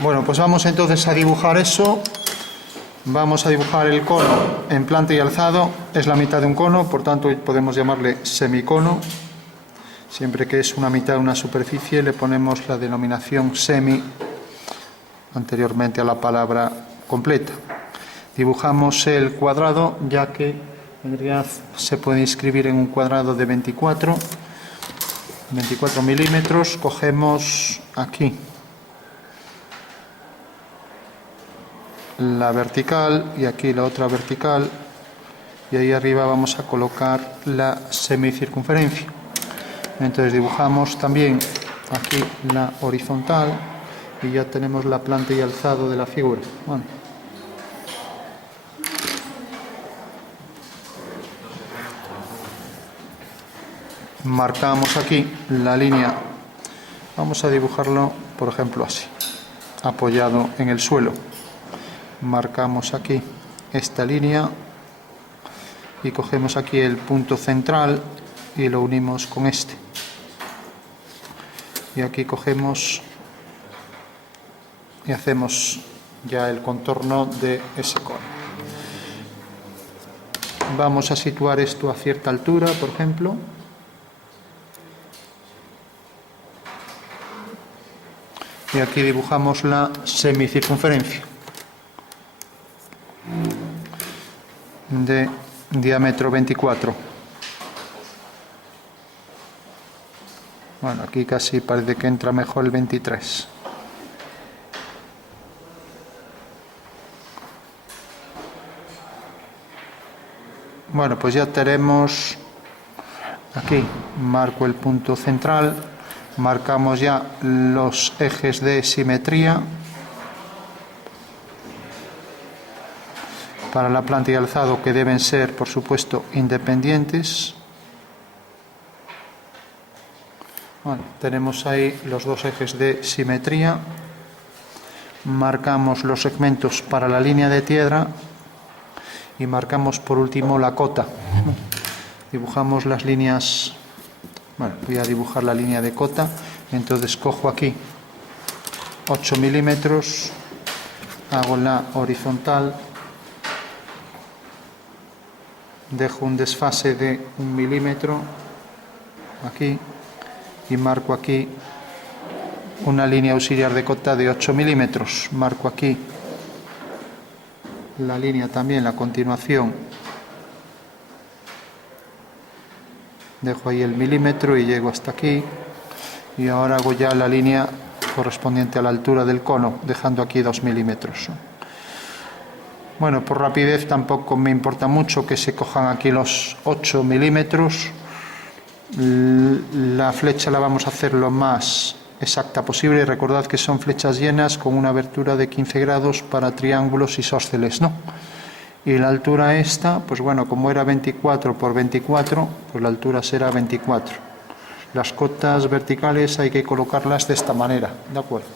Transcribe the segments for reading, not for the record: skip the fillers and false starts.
Bueno, pues vamos entonces a dibujar eso. Vamos a dibujar el cono en planta y alzado. Es la mitad de un cono, por tanto podemos llamarle semicono. Siempre que es una mitad de una superficie le ponemos la denominación semi anteriormente a la palabra completa. Dibujamos el cuadrado, ya que en realidad se puede inscribir en un cuadrado de 24 milímetros. Cogemos aquí la vertical y aquí la otra vertical, y ahí arriba vamos a colocar la semicircunferencia. Entonces dibujamos también aquí la horizontal y ya tenemos la planta y alzado de la figura. Bueno. Marcamos aquí la línea, vamos a dibujarlo por ejemplo así, apoyado en el suelo. Marcamos aquí esta línea y cogemos aquí el punto central y lo unimos con este, y aquí cogemos y hacemos ya el contorno de ese cono. Vamos a situar esto a cierta altura, por ejemplo, y aquí dibujamos la semicircunferencia de diámetro 24. Bueno, aquí casi parece que entra mejor el 23. Bueno, pues ya tenemos aquí, marco el punto central, marcamos ya los ejes de simetría para la planta y alzado, que deben ser, por supuesto, independientes. Bueno, tenemos ahí los dos ejes de simetría. Marcamos los segmentos para la línea de tierra y marcamos por último la cota. Dibujamos las líneas. Bueno, voy a dibujar la línea de cota. Entonces cojo aquí 8 milímetros, hago la horizontal, dejo un desfase de 1 milímetro aquí y marco aquí una línea auxiliar de cota de 8 milímetros. Marco aquí la línea también, la continuación, dejo ahí el milímetro y llego hasta aquí, y ahora hago ya la línea correspondiente a la altura del cono, dejando aquí 2 milímetros. Bueno, por rapidez tampoco me importa mucho que se cojan aquí los 8 milímetros. La flecha la vamos a hacer lo más exacta posible. Recordad que son flechas llenas con una abertura de 15 grados para triángulos isósceles, ¿no? Y la altura esta, pues bueno, como era 24 por 24, pues la altura será 24. Las cotas verticales hay que colocarlas de esta manera, ¿de acuerdo?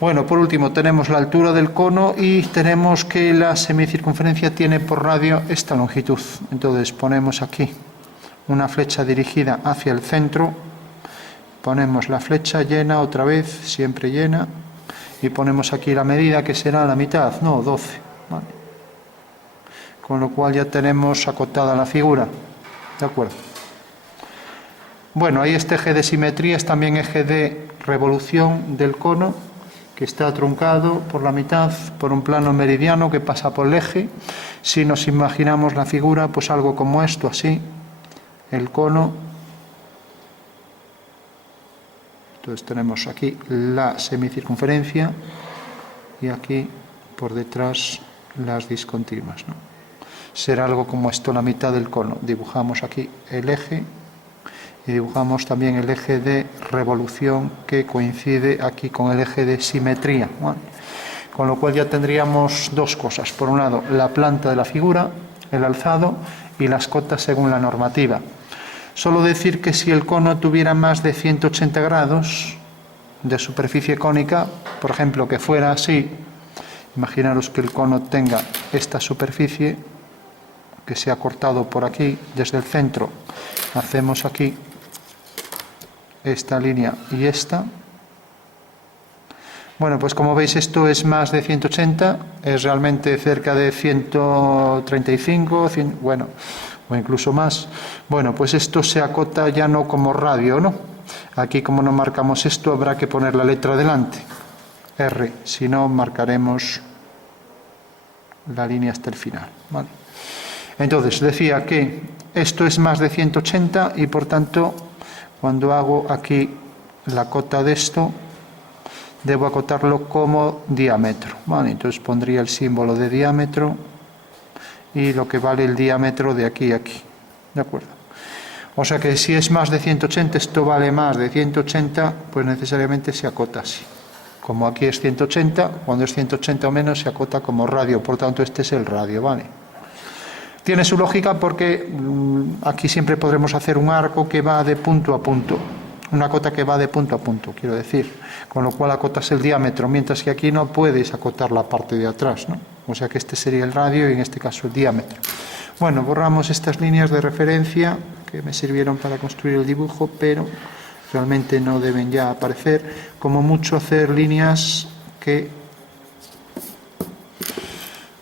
Bueno, por último tenemos la altura del cono y tenemos que la semicircunferencia tiene por radio esta longitud. Entonces ponemos aquí una flecha dirigida hacia el centro, ponemos la flecha llena otra vez, siempre llena, y ponemos aquí la medida, que será la mitad, no, 12. ¿Vale? Con lo cual ya tenemos acotada la figura, ¿de acuerdo? Bueno, ahí este eje de simetría es también eje de revolución del cono, que está truncado por la mitad por un plano meridiano que pasa por el eje. Si nos imaginamos la figura, pues algo como esto, así, el cono. Entonces tenemos aquí la semicircunferencia y aquí por detrás las discontinuas, ¿no? Será algo como esto, la mitad del cono. Dibujamos aquí el eje y dibujamos también el eje de revolución, que coincide aquí con el eje de simetría, ¿vale? Con lo cual ya tendríamos dos cosas: por un lado la planta de la figura, el alzado y las cotas según la normativa. Solo decir que si el cono tuviera más de 180 grados de superficie cónica, por ejemplo, que fuera así, imaginaros que el cono tenga esta superficie, que se ha cortado por aquí desde el centro, hacemos aquí esta línea y esta, Bueno, pues como veis esto es más de 180, es realmente cerca de 135, 100, bueno, o incluso más. Bueno, pues esto se acota ya no como radio, ¿no? Aquí como no marcamos esto habrá que poner la letra delante, R, si no marcaremos la línea hasta el final, ¿vale? Entonces decía que esto es más de 180 y por tanto cuando hago aquí la cota de esto debo acotarlo como diámetro, ¿vale? Entonces pondría el símbolo de diámetro y lo que vale el diámetro de aquí a aquí, ¿de acuerdo? O sea que si es más de 180, esto vale más de 180, pues necesariamente se acota así. Como aquí es 180, cuando es 180 o menos se acota como radio, por tanto este es el radio, ¿vale? Tiene su lógica porque aquí siempre podremos hacer un arco que va de punto a punto, una cota que va de punto a punto, quiero decir, con lo cual acotas el diámetro, mientras que aquí no puedes acotar la parte de atrás, ¿no? O sea que este sería el radio y en este caso el diámetro. Bueno, borramos estas líneas de referencia que me sirvieron para construir el dibujo, pero realmente no deben ya aparecer. Como mucho hacer líneas que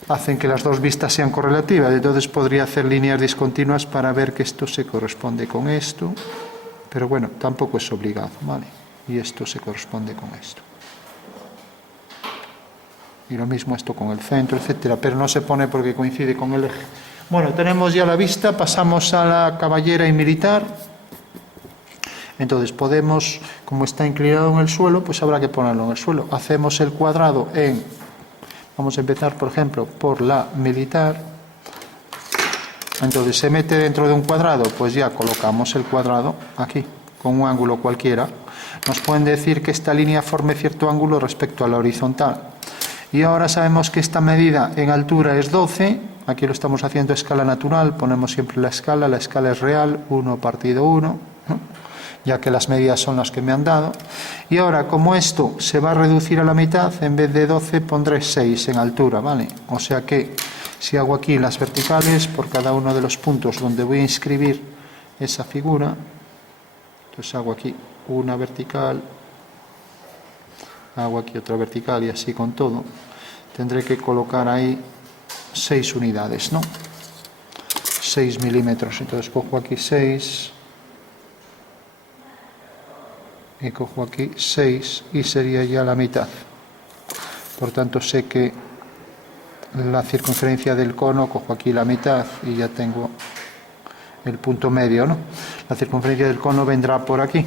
hacen que las dos vistas sean correlativas. Entonces podría hacer líneas discontinuas para ver que esto se corresponde con esto, pero bueno, tampoco es obligado, ¿vale? Y esto se corresponde con esto. Y lo mismo esto con el centro, etcétera, pero no se pone porque coincide con el eje. Bueno, tenemos ya la vista, pasamos a la caballera y militar. Entonces podemos, como está inclinado en el suelo, pues habrá que ponerlo en el suelo. Hacemos el cuadrado en, vamos a empezar por ejemplo por la militar. Entonces se mete dentro de un cuadrado, pues ya colocamos el cuadrado aquí, con un ángulo cualquiera. Nos pueden decir que esta línea forme cierto ángulo respecto a la horizontal. Y ahora sabemos que esta medida en altura es 12, aquí lo estamos haciendo a escala natural, ponemos siempre la escala es real, 1 partido 1, ¿no? Ya que las medidas son las que me han dado. Y ahora, como esto se va a reducir a la mitad, en vez de 12 pondré 6 en altura, ¿vale? O sea que si hago aquí las verticales por cada uno de los puntos donde voy a inscribir esa figura, entonces hago aquí una vertical, hago aquí otra vertical y así con todo, tendré que colocar ahí 6 unidades, ¿no? 6 milímetros, entonces cojo aquí 6 y cojo aquí 6 y sería ya la mitad. Por tanto sé que la circunferencia del cono, cojo aquí la mitad y ya tengo el punto medio, ¿no? La circunferencia del cono vendrá por aquí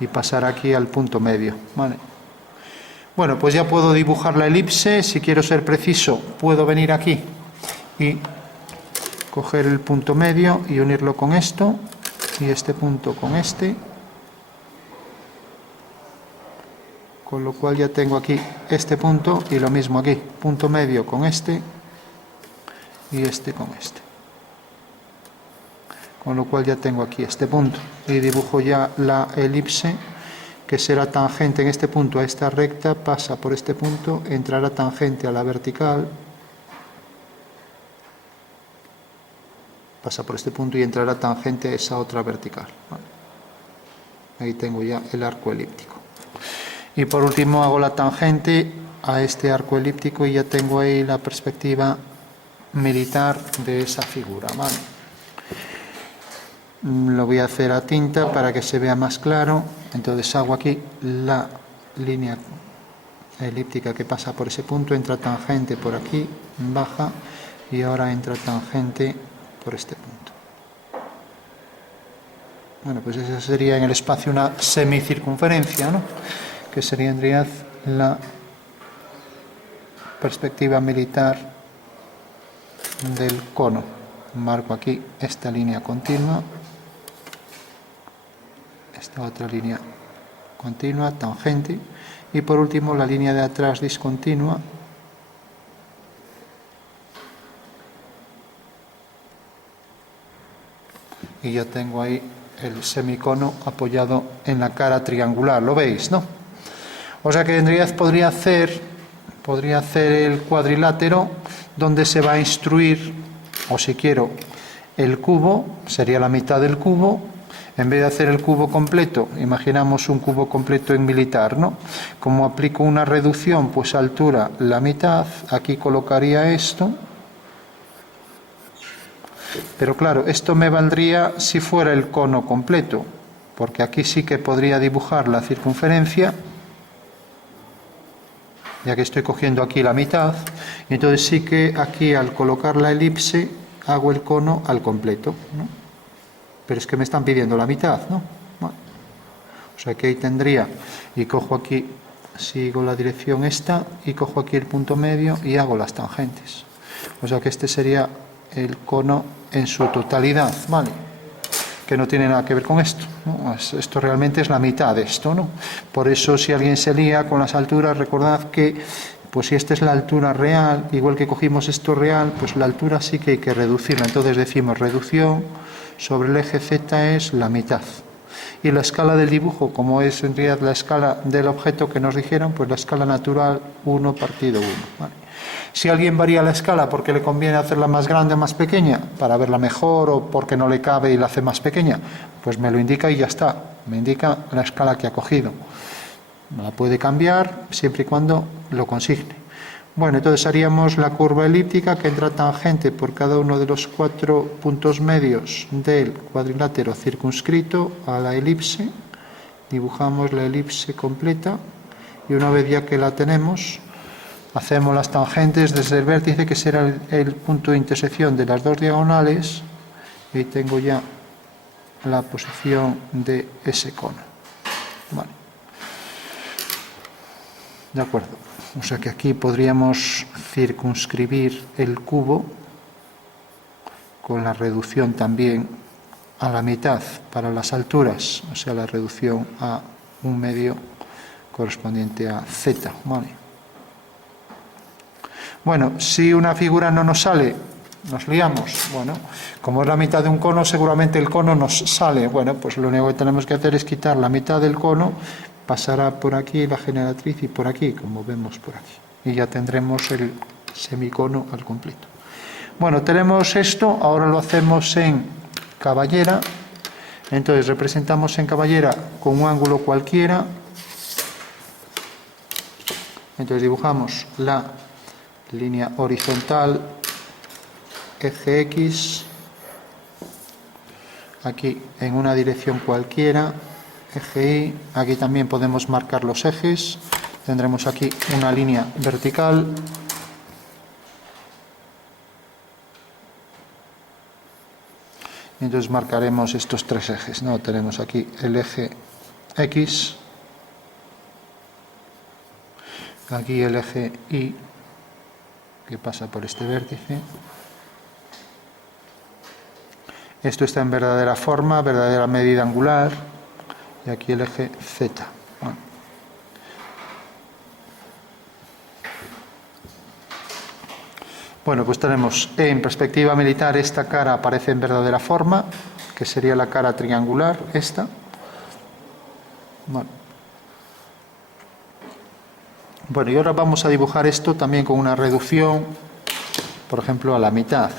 y pasará aquí al punto medio, ¿vale? Bueno, pues ya puedo dibujar la elipse. Si quiero ser preciso, puedo venir aquí y coger el punto medio y unirlo con esto y este punto con este, con lo cual ya tengo aquí este punto y lo mismo aquí, punto medio con este y este con este, con lo cual ya tengo aquí este punto y dibujo ya la elipse, que será tangente en este punto a esta recta, pasa por este punto, entrará tangente a la vertical, pasa por este punto y entrará tangente a esa otra vertical, ¿vale? Ahí tengo ya el arco elíptico. Y por último hago la tangente a este arco elíptico y ya tengo ahí la perspectiva militar de esa figura, ¿vale? Lo voy a hacer a tinta para que se vea más claro. Entonces hago aquí la línea elíptica que pasa por ese punto, entra tangente por aquí, baja y ahora entra tangente por este punto. Bueno, pues esa sería en el espacio una semicircunferencia, ¿no? Que sería en realidad la perspectiva militar del cono. Marco aquí esta línea continua, esta otra línea continua, tangente, y por último la línea de atrás discontinua, y ya tengo ahí el semicono apoyado en la cara triangular, ¿lo veis, no? O sea que en realidad podría hacer el cuadrilátero donde se va a instruir, o si quiero, el cubo, sería la mitad del cubo. En vez de hacer el cubo completo, imaginamos un cubo completo en militar, ¿no? Como aplico una reducción, pues altura la mitad, aquí colocaría esto. Pero claro, esto me valdría si fuera el cono completo, porque aquí sí que podría dibujar la circunferencia, ya que estoy cogiendo aquí la mitad, y entonces sí que aquí al colocar la elipse hago el cono al completo, ¿no? Pero es que me están pidiendo la mitad, ¿no? Bueno, o sea que ahí tendría, y cojo aquí, sigo la dirección esta, y cojo aquí el punto medio y hago las tangentes. O sea que este sería el cono en su totalidad, ¿vale? Que no tiene nada que ver con esto, ¿no? Esto realmente es la mitad de esto, ¿no? Por eso si alguien se lía con las alturas, recordad que pues si esta es la altura real, igual que cogimos esto real, pues la altura sí que hay que reducirla. Entonces decimos reducción sobre el eje Z es la mitad. Y la escala del dibujo, como es en realidad la escala del objeto que nos dijeron, pues la escala natural 1 partido 1, ¿vale? Si alguien varía la escala porque le conviene hacerla más grande o más pequeña, para verla mejor o porque no le cabe y la hace más pequeña, pues me lo indica y ya está. Me indica la escala que ha cogido. La puede cambiar siempre y cuando lo consigne. Bueno, entonces haríamos la curva elíptica que entra tangente por cada uno de los 4 puntos medios del cuadrilátero circunscrito a la elipse. Dibujamos la elipse completa y una vez ya que la tenemos, hacemos las tangentes desde el vértice, que será el punto de intersección de las dos diagonales, y tengo ya la posición de ese cono. Vale. De acuerdo. O sea que aquí podríamos circunscribir el cubo con la reducción también a la mitad para las alturas, o sea, la reducción a un medio correspondiente a Z. Vale. Bueno, si una figura no nos sale, nos liamos. Bueno, como es la mitad de un cono, seguramente el cono nos sale. Bueno, pues lo único que tenemos que hacer es quitar la mitad del cono, pasará por aquí la generatriz y por aquí, como vemos por aquí. Y ya tendremos el semicono al completo. Bueno, tenemos esto, ahora lo hacemos en caballera. Entonces representamos en caballera con un ángulo cualquiera. Entonces dibujamos la línea horizontal, eje X, aquí en una dirección cualquiera, eje Y, aquí también podemos marcar los ejes, tendremos aquí una línea vertical, y entonces marcaremos estos 3 ejes, ¿no? Tenemos aquí el eje X, aquí el eje Y, que pasa por este vértice. Esto está en verdadera forma, verdadera medida angular, y aquí el eje Z. Bueno, pues tenemos en perspectiva militar esta cara aparece en verdadera forma, que sería la cara triangular, esta. Bueno, y ahora vamos a dibujar esto también con una reducción, por ejemplo, a la mitad.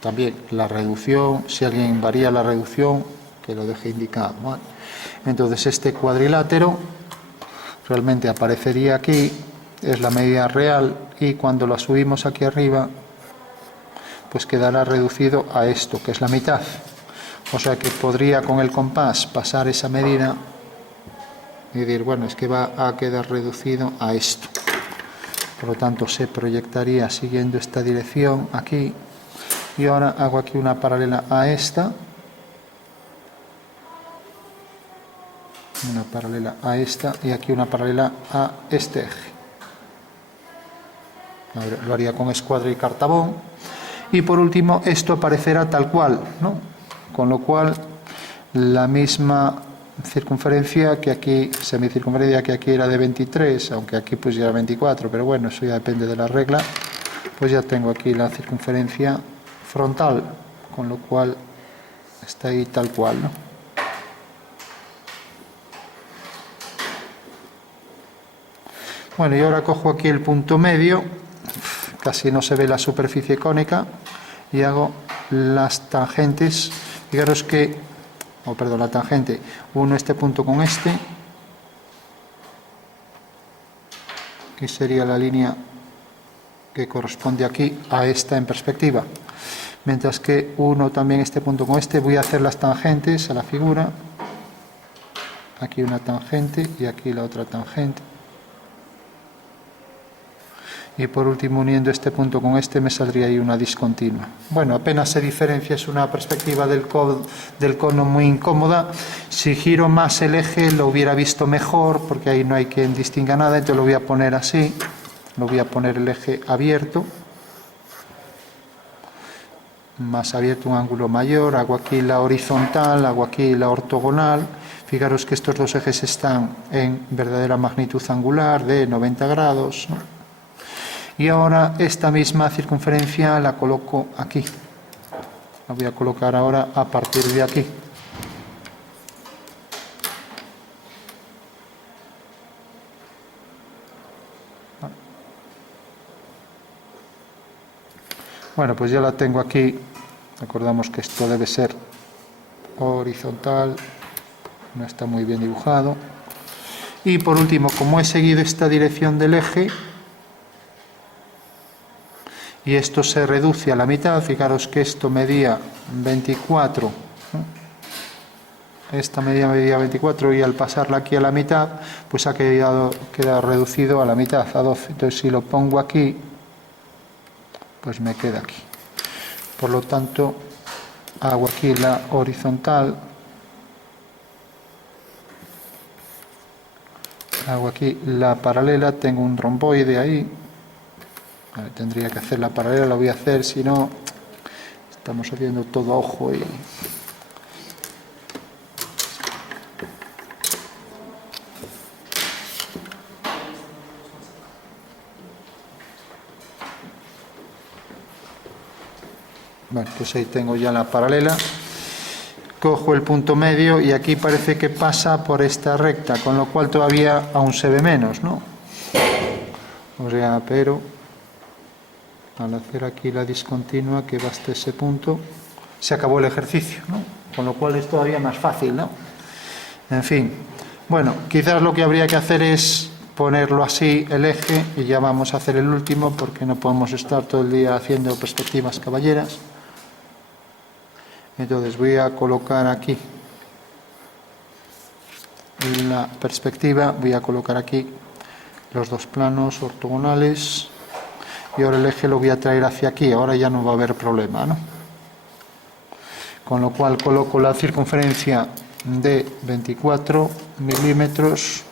También la reducción, si alguien varía la reducción, que lo deje indicado, ¿vale? Entonces este cuadrilátero realmente aparecería aquí, es la medida real, y cuando la subimos aquí arriba, pues quedará reducido a esto, que es la mitad. O sea que podría con el compás pasar esa medida y decir, bueno, es que va a quedar reducido a esto. Por lo tanto, se proyectaría siguiendo esta dirección aquí. Y ahora hago aquí una paralela a esta. Una paralela a esta y aquí una paralela a este eje. Lo haría con escuadra y cartabón. Y por último, esto aparecerá tal cual, ¿no? Con lo cual, la misma circunferencia que aquí, semicircunferencia que aquí era de 23, aunque aquí pues ya era 24, pero bueno, eso ya depende de la regla, pues ya tengo aquí la circunferencia frontal, con lo cual está ahí tal cual, ¿no? Bueno, y ahora cojo aquí el punto medio, casi no se ve la superficie cónica, y hago las tangentes Fijaros que, perdón, la tangente, uno este punto con este, que sería la línea que corresponde aquí a esta en perspectiva. Mientras que uno también este punto con este, voy a hacer las tangentes a la figura. Aquí una tangente y aquí la otra tangente. Y por último, uniendo este punto con este, me saldría ahí una discontinua. Bueno, apenas se diferencia, es una perspectiva del cono muy incómoda. Si giro más el eje lo hubiera visto mejor, porque ahí no hay quien distinga nada, entonces lo voy a poner así. Lo voy a poner el eje abierto. Más abierto, un ángulo mayor. Hago aquí la horizontal, hago aquí la ortogonal. Fijaros que estos dos ejes están en verdadera magnitud angular de 90 grados, ¿no? Y ahora esta misma circunferencia la coloco aquí. La voy a colocar ahora a partir de aquí. Bueno, pues ya la tengo aquí. Recordamos que esto debe ser horizontal. No está muy bien dibujado. Y por último, como he seguido esta dirección del eje, y esto se reduce a la mitad, fijaros que esto medía 24, ¿no? Esta medía 24 y al pasarla aquí a la mitad, pues ha quedado reducido a la mitad, a 12. Entonces si lo pongo aquí, pues me queda aquí. Por lo tanto, hago aquí la horizontal, hago aquí la paralela, tengo un romboide ahí. Tendría que hacer la paralela, la voy a hacer, si no, estamos haciendo todo a ojo y... Bueno, pues ahí tengo ya la paralela. Cojo el punto medio y aquí parece que pasa por esta recta, con lo cual todavía aún se ve menos, ¿no? O sea, pero... al hacer aquí la discontinua que va hasta ese punto, se acabó el ejercicio, ¿no? Con lo cual es todavía más fácil, ¿no? En fin, bueno, quizás lo que habría que hacer es ponerlo así, el eje, y ya vamos a hacer el último, porque no podemos estar todo el día haciendo perspectivas caballeras. Entonces voy a colocar aquí la perspectiva, voy a colocar aquí los dos planos ortogonales. Y ahora el eje lo voy a traer hacia aquí, ahora ya no va a haber problema, ¿no? Con lo cual coloco la circunferencia de 24 milímetros,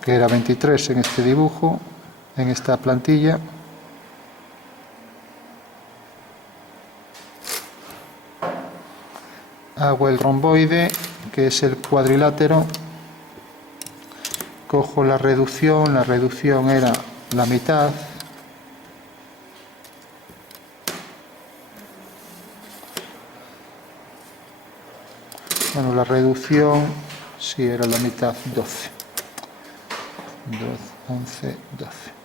que era 23 en este dibujo, en esta plantilla. Hago el romboide, que es el cuadrilátero. Cojo la reducción era la mitad. Bueno, la reducción sí era la mitad, 12. 11, 12.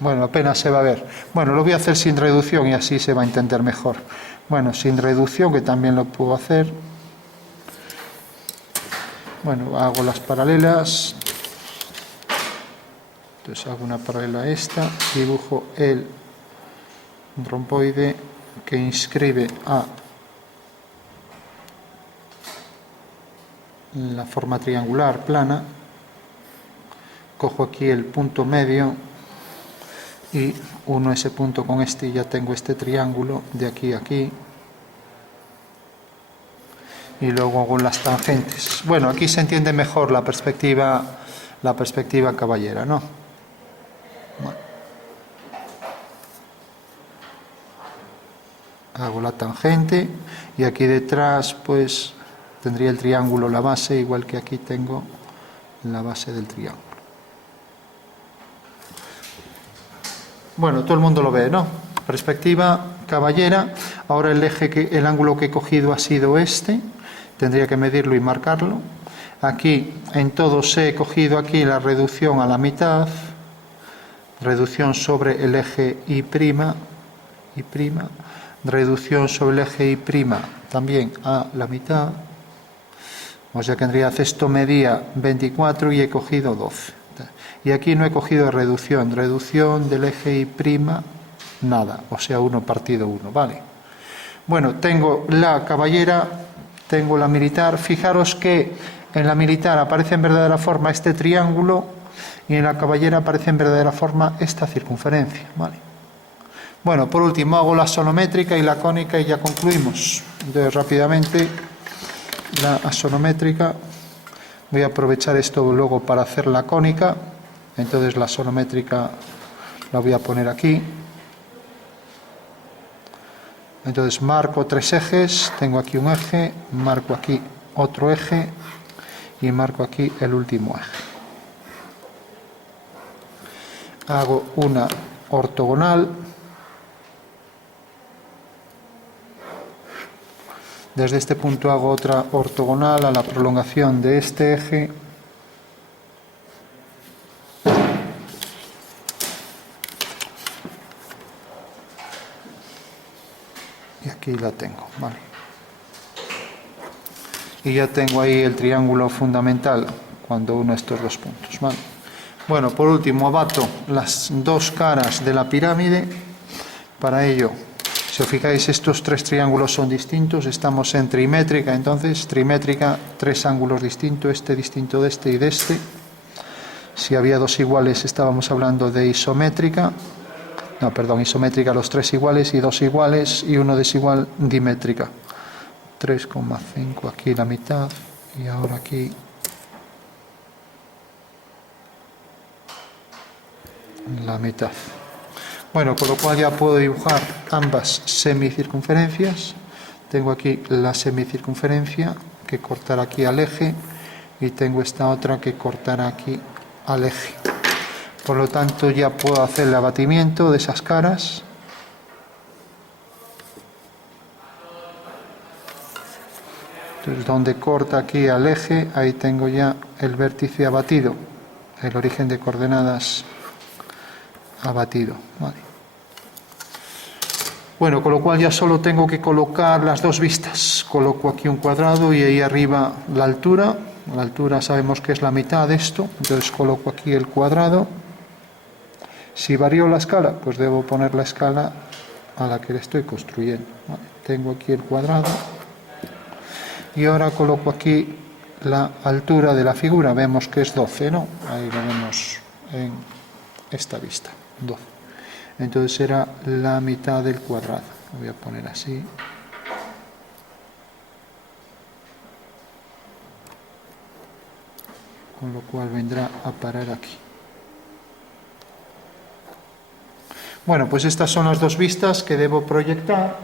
Bueno, apenas se va a ver. Bueno, lo voy a hacer sin reducción y así se va a entender mejor. Bueno, sin reducción, que también lo puedo hacer. Bueno, hago las paralelas. Entonces hago una paralela a esta, dibujo el romboide que inscribe a la forma triangular plana. Cojo aquí el punto medio y uno ese punto con este y ya tengo este triángulo de aquí a aquí. Y luego hago las tangentes. Bueno, aquí se entiende mejor la perspectiva caballera, ¿no? Bueno. Hago la tangente y aquí detrás pues tendría el triángulo, la base, igual que aquí tengo la base del triángulo. Bueno, todo el mundo lo ve, ¿no? Perspectiva caballera. Ahora el ángulo que he cogido ha sido este. Tendría que medirlo y marcarlo. Aquí en todos he cogido aquí la reducción a la mitad. reducción sobre el eje Y', reducción sobre el eje Y' también a la mitad, o sea que en realidad esto medía 24 y he cogido 12. Y aquí no he cogido reducción del eje Y', nada, o sea 1 partido 1, ¿vale? Bueno, tengo la caballera, tengo la militar. Fijaros que en la militar aparece en verdadera forma este triángulo y en la caballera aparece en verdadera forma esta circunferencia, ¿vale? Bueno, por último hago la sonométrica y la cónica y ya concluimos. Entonces rápidamente la sonométrica, voy a aprovechar esto luego para hacer la cónica. Entonces la sonométrica la voy a poner aquí. Entonces marco 3 ejes, tengo aquí un eje, marco aquí otro eje y marco aquí el último eje. Hago una ortogonal. Desde este punto hago otra ortogonal a la prolongación de este eje. Y aquí la tengo, ¿vale? Y ya tengo ahí el triángulo fundamental cuando uno estos dos puntos, ¿vale? Bueno, por último abato las dos caras de la pirámide. Para ello, si os fijáis, estos 3 triángulos son distintos, estamos en trimétrica, entonces trimétrica, 3 ángulos distintos, este distinto de este y de este. Si había 2 iguales estábamos hablando de isométrica. No, perdón, isométrica los 3 iguales y 2 iguales y 1 desigual, dimétrica. 3,5 aquí la mitad y ahora aquí la mitad. Bueno, con lo cual ya puedo dibujar ambas semicircunferencias. Tengo aquí la semicircunferencia que cortará aquí al eje y tengo esta otra que cortará aquí al eje. Por lo tanto ya puedo hacer el abatimiento de esas caras. Entonces donde corta aquí al eje, ahí tengo ya el vértice abatido, el origen de coordenadas abatido, ¿vale? Bueno, con lo cual ya solo tengo que colocar las dos vistas. Coloco aquí un cuadrado y ahí arriba la altura. La altura sabemos que es la mitad de esto, entonces coloco aquí el cuadrado. Si varío la escala, pues debo poner la escala a la que le estoy construyendo, ¿vale? Tengo aquí el cuadrado y ahora coloco aquí la altura de la figura. Vemos que es 12, ¿no? Ahí lo vemos en esta vista, 12. Entonces será la mitad del cuadrado. Lo voy a poner así. Con lo cual vendrá a parar aquí. Bueno, pues estas son las dos vistas que debo proyectar.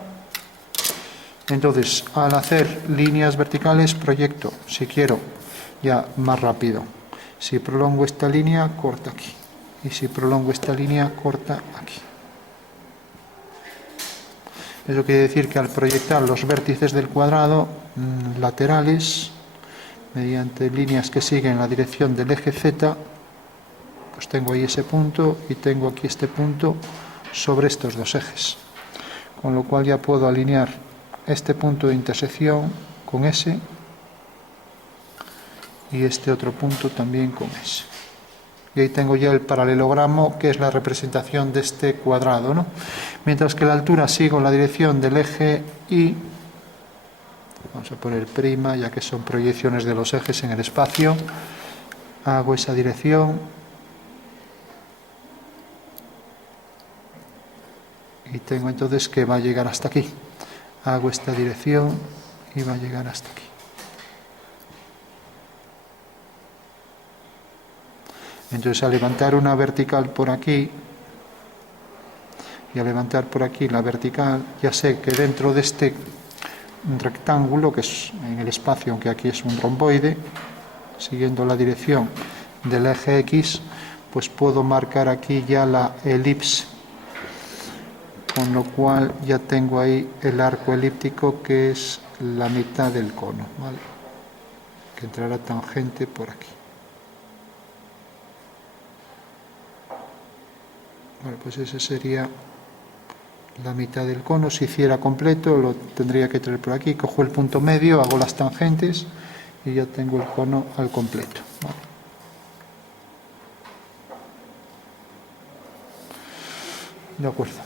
Entonces, al hacer líneas verticales, proyecto, si quiero, ya más rápido. Si prolongo esta línea, corta aquí. Y si prolongo esta línea, corta aquí. Eso quiere decir que al proyectar los vértices del cuadrado laterales, mediante líneas que siguen la dirección del eje Z, pues tengo ahí ese punto y tengo aquí este punto sobre estos dos ejes. Con lo cual ya puedo alinear este punto de intersección con ese y este otro punto también con ese. Y ahí tengo ya el paralelogramo, que es la representación de este cuadrado, ¿no? Mientras que la altura sigo la dirección del eje Y. Vamos a poner prima, ya que son proyecciones de los ejes en el espacio. Hago esa dirección. Y tengo entonces que va a llegar hasta aquí. Hago esta dirección y va a llegar hasta aquí. Entonces al levantar una vertical por aquí y al levantar por aquí la vertical, ya sé que dentro de este rectángulo, que es en el espacio, aunque aquí es un romboide, siguiendo la dirección del eje X, pues puedo marcar aquí ya la elipse, con lo cual ya tengo ahí el arco elíptico, que es la mitad del cono, ¿vale? Que entrará tangente por aquí. Bueno, pues ese sería la mitad del cono. Si hiciera completo, lo tendría que traer por aquí. Cojo el punto medio, hago las tangentes y ya tengo el cono al completo. Vale. De acuerdo.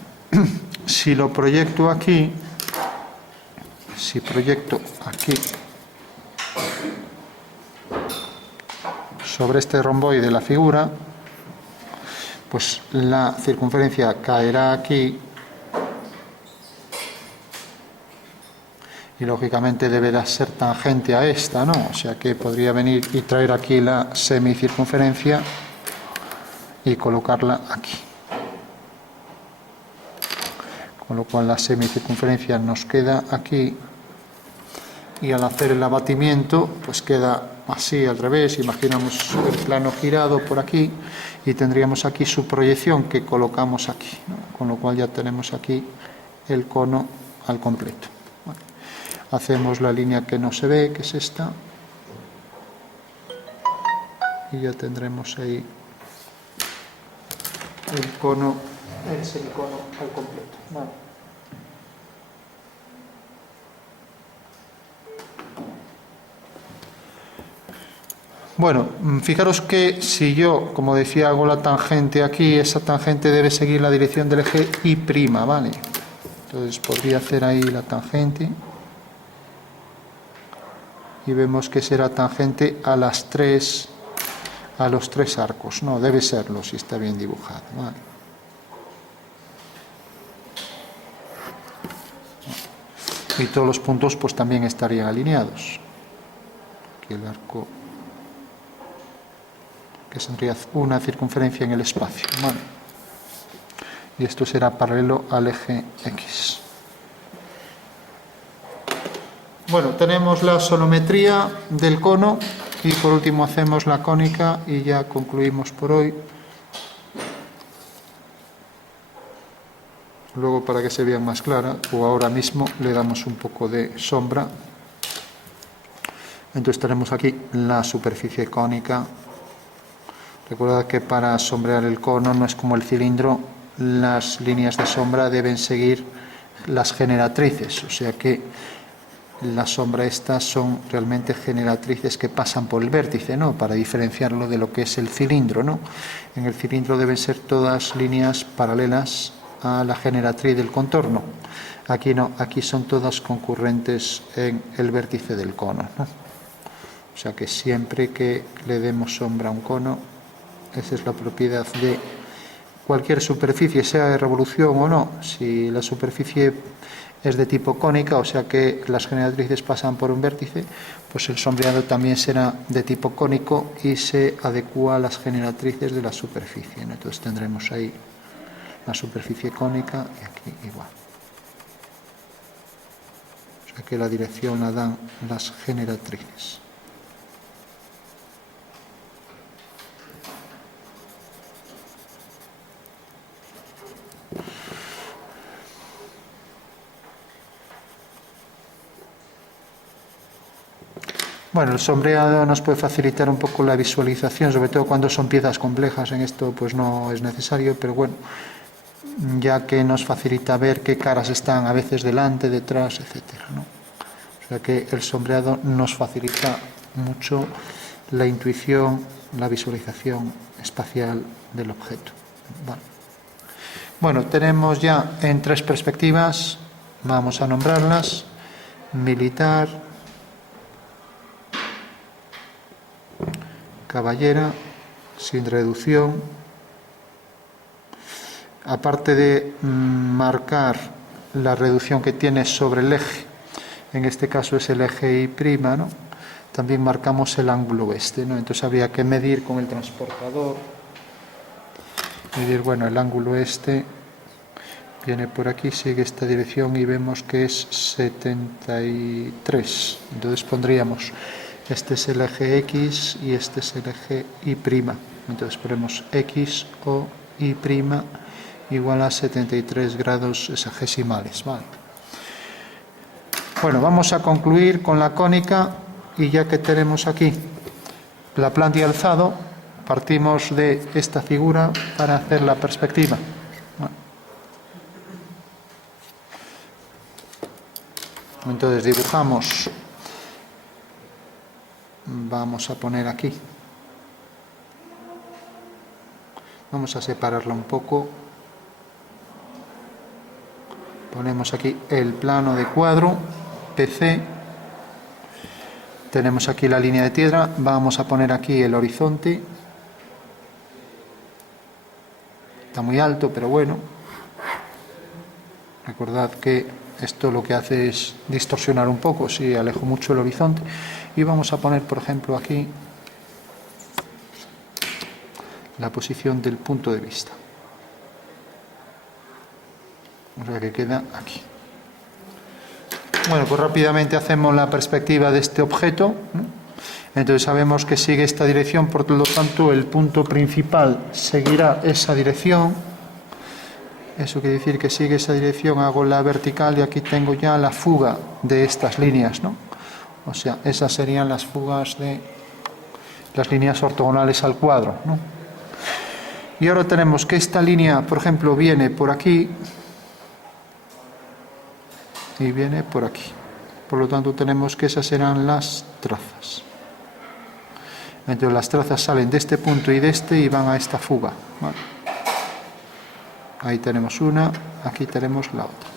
Si lo proyecto aquí, si proyecto aquí sobre este romboide de la figura, pues la circunferencia caerá aquí y lógicamente deberá ser tangente a esta, ¿no? O sea que podría venir y traer aquí la semicircunferencia y colocarla aquí. Con lo cual la semicircunferencia nos queda aquí y al hacer el abatimiento pues queda así al revés. Imaginamos el plano girado por aquí y tendríamos aquí su proyección que colocamos aquí, ¿no? Con lo cual ya tenemos aquí el cono al completo. Bueno, hacemos la línea que no se ve, que es esta, y ya tendremos ahí el cono, el semicono al completo. Vale. Bueno, fijaros que si yo, como decía, hago la tangente aquí, esa tangente debe seguir la dirección del eje Y', ¿vale? Entonces podría hacer ahí la tangente y vemos que será tangente a los tres arcos, no, debe serlo si está bien dibujado, ¿vale? Y todos los puntos pues también estarían alineados. Aquí el arco, que sería una circunferencia en el espacio, ¿vale? Y esto será paralelo al eje X. Bueno, tenemos la sonometría del cono y por último hacemos la cónica y ya concluimos por hoy. Luego, para que se vea más clara, o ahora mismo le damos un poco de sombra. Entonces tenemos aquí la superficie cónica. Recuerda que para sombrear el cono no es como el cilindro, las líneas de sombra deben seguir las generatrices, o sea que la sombra estas son realmente generatrices que pasan por el vértice, ¿no? Para diferenciarlo de lo que es el cilindro, ¿no? En el cilindro deben ser todas líneas paralelas a la generatriz del contorno. Aquí no, aquí son todas concurrentes en el vértice del cono, ¿no? O sea que siempre que le demos sombra a un cono, esa es la propiedad de cualquier superficie, sea de revolución o no. Si la superficie es de tipo cónica, o sea que las generatrices pasan por un vértice, pues el sombreado también será de tipo cónico y se adecúa a las generatrices de la superficie, ¿no? Entonces tendremos ahí la superficie cónica y aquí igual. O sea que la dirección la dan las generatrices. Bueno, el sombreado nos puede facilitar un poco la visualización, sobre todo cuando son piezas complejas. En esto pues no es necesario, pero bueno, ya que nos facilita ver qué caras están a veces delante, detrás, etcétera, ¿no? O sea que el sombreado nos facilita mucho la intuición, la visualización espacial del objeto. Vale. Bueno, tenemos ya en tres perspectivas, vamos a nombrarlas: militar, caballera, sin reducción. Aparte de marcar la reducción que tiene sobre el eje, en este caso es el eje Y', ¿no? También marcamos el ángulo este, ¿no? Entonces habría que medir con el transportador, bueno, el ángulo este viene por aquí, sigue esta dirección y vemos que es 73. Entonces pondríamos, este es el eje X y este es el eje Y'. Entonces ponemos X o Y' igual a 73 grados sexagesimales. Vale. Bueno, vamos a concluir con la cónica y ya que tenemos aquí la planta y alzado, partimos de esta figura para hacer la perspectiva. Entonces dibujamos, vamos a poner aquí, vamos a separarla un poco, ponemos aquí el plano de cuadro, PC, tenemos aquí la línea de tierra, vamos a poner aquí el horizonte, está muy alto, pero bueno, recordad que esto lo que hace es distorsionar un poco si alejo mucho el horizonte. Y vamos a poner, por ejemplo, aquí la posición del punto de vista. O sea que queda aquí. Bueno, pues rápidamente hacemos la perspectiva de este objeto, ¿no? Entonces sabemos que sigue esta dirección, por lo tanto el punto principal seguirá esa dirección. Eso quiere decir que sigue esa dirección, hago la vertical y aquí tengo ya la fuga de estas líneas, ¿no? O sea, esas serían las fugas de las líneas ortogonales al cuadro, ¿no? Y ahora tenemos que esta línea, por ejemplo, viene por aquí y viene por aquí. Por lo tanto, tenemos que esas serán las trazas. Entonces, las trazas salen de este punto y de este y van a esta fuga, ¿vale? Ahí tenemos una, aquí tenemos la otra.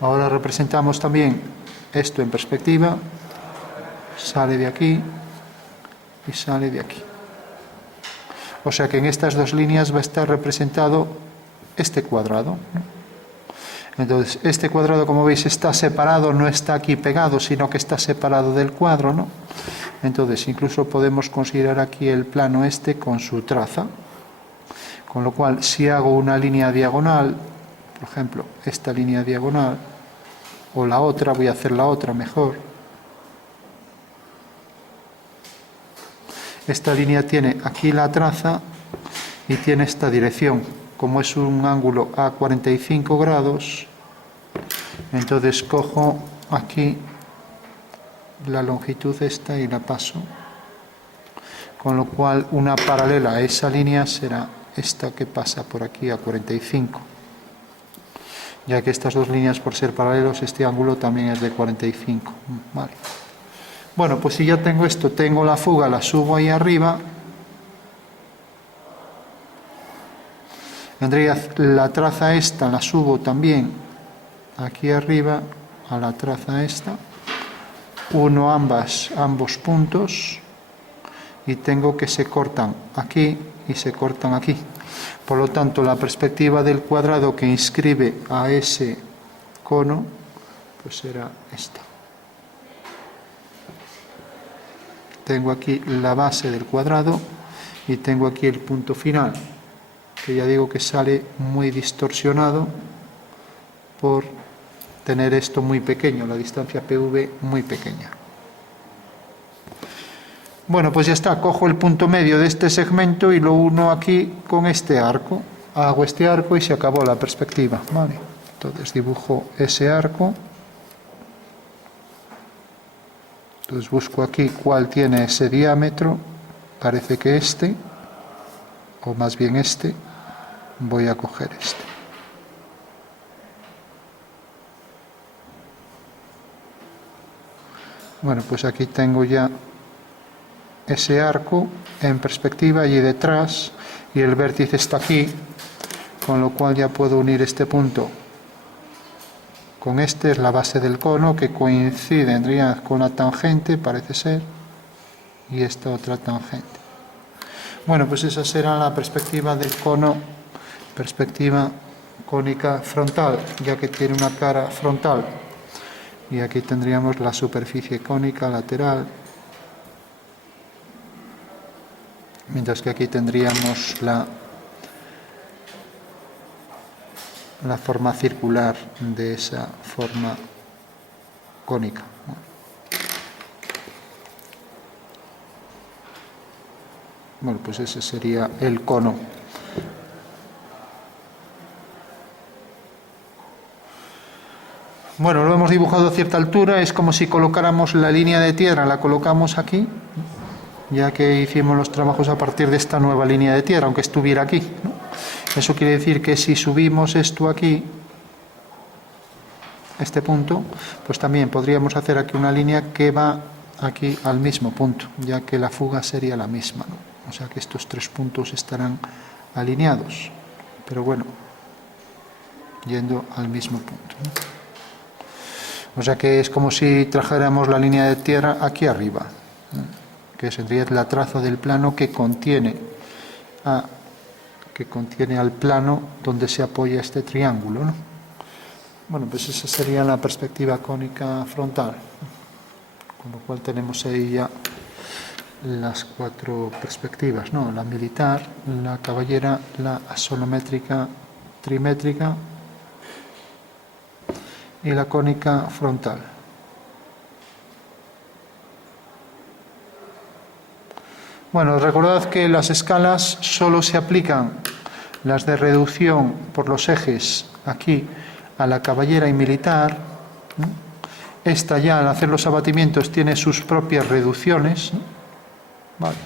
Ahora representamos también esto en perspectiva, sale de aquí y sale de aquí. O sea que en estas dos líneas va a estar representado este cuadrado, ¿no? Entonces, este cuadrado, como veis, está separado, no está aquí pegado, sino que está separado del cuadro, ¿no? Entonces, incluso podemos considerar aquí el plano este con su traza. Con lo cual, si hago una línea diagonal, por ejemplo, esta línea diagonal, o la otra, voy a hacer la otra mejor. Esta línea tiene aquí la traza y tiene esta dirección. Como es un ángulo a 45 grados, entonces cojo aquí la longitud esta y la paso. Con lo cual, una paralela a esa línea será esta que pasa por aquí a 45, ya que estas dos líneas, por ser paralelos, este ángulo también es de 45. Vale. Bueno, pues si ya tengo esto, tengo la fuga, la subo ahí arriba, vendría la traza esta, la subo también aquí arriba a la traza esta, uno ambos puntos y tengo que se cortan aquí y se cortan aquí. Por lo tanto, la perspectiva del cuadrado que inscribe a ese cono, pues será esta. Tengo aquí la base del cuadrado y tengo aquí el punto final, que ya digo que sale muy distorsionado por tener esto muy pequeño, la distancia PV muy pequeña. Bueno, pues ya está, cojo el punto medio de este segmento y lo uno aquí con este arco. Hago este arco y se acabó la perspectiva, ¿vale? Entonces dibujo ese arco. Entonces busco aquí cuál tiene ese diámetro. Parece que este, o más bien este. Voy a coger este. Bueno, pues aquí tengo ya ese arco en perspectiva allí detrás y el vértice está aquí, con lo cual ya puedo unir este punto con este, es la base del cono que coincide con la tangente, parece ser, y esta otra tangente. Bueno, pues esa será la perspectiva del cono, perspectiva cónica frontal, ya que tiene una cara frontal, y aquí tendríamos la superficie cónica lateral, mientras que aquí tendríamos la forma circular de esa forma cónica. Bueno, pues ese sería el cono. Bueno, lo hemos dibujado a cierta altura, es como si colocáramos la línea de tierra, la colocamos aquí, ya que hicimos los trabajos a partir de esta nueva línea de tierra, aunque estuviera aquí, ¿no? Eso quiere decir que si subimos esto aquí, este punto, pues también podríamos hacer aquí una línea que va aquí al mismo punto, ya que la fuga sería la misma, ¿no? O sea que estos tres puntos estarán alineados, pero bueno, yendo al mismo punto, ¿no? O sea que es como si trajéramos la línea de tierra aquí arriba, ¿no? Que sería la traza del plano que contiene al plano donde se apoya este triángulo, ¿no? Bueno, pues esa sería la perspectiva cónica frontal, con lo cual tenemos ahí ya las cuatro perspectivas, ¿no? La militar, la caballera, la axonométrica, trimétrica y la cónica frontal. Bueno, recordad que las escalas solo se aplican, las de reducción por los ejes aquí a la caballera y militar, ¿no? Esta ya al hacer los abatimientos tiene sus propias reducciones, ¿no? Vale.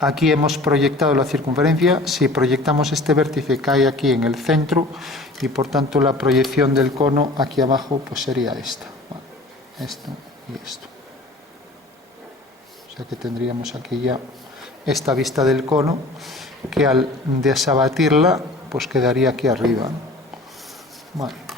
Aquí hemos proyectado la circunferencia, si proyectamos este vértice cae aquí en el centro y por tanto la proyección del cono aquí abajo pues sería esta, ¿vale? Esto y esto. O sea que tendríamos aquí ya esta vista del cono que al desabatirla pues quedaría aquí arriba, ¿no? Vale.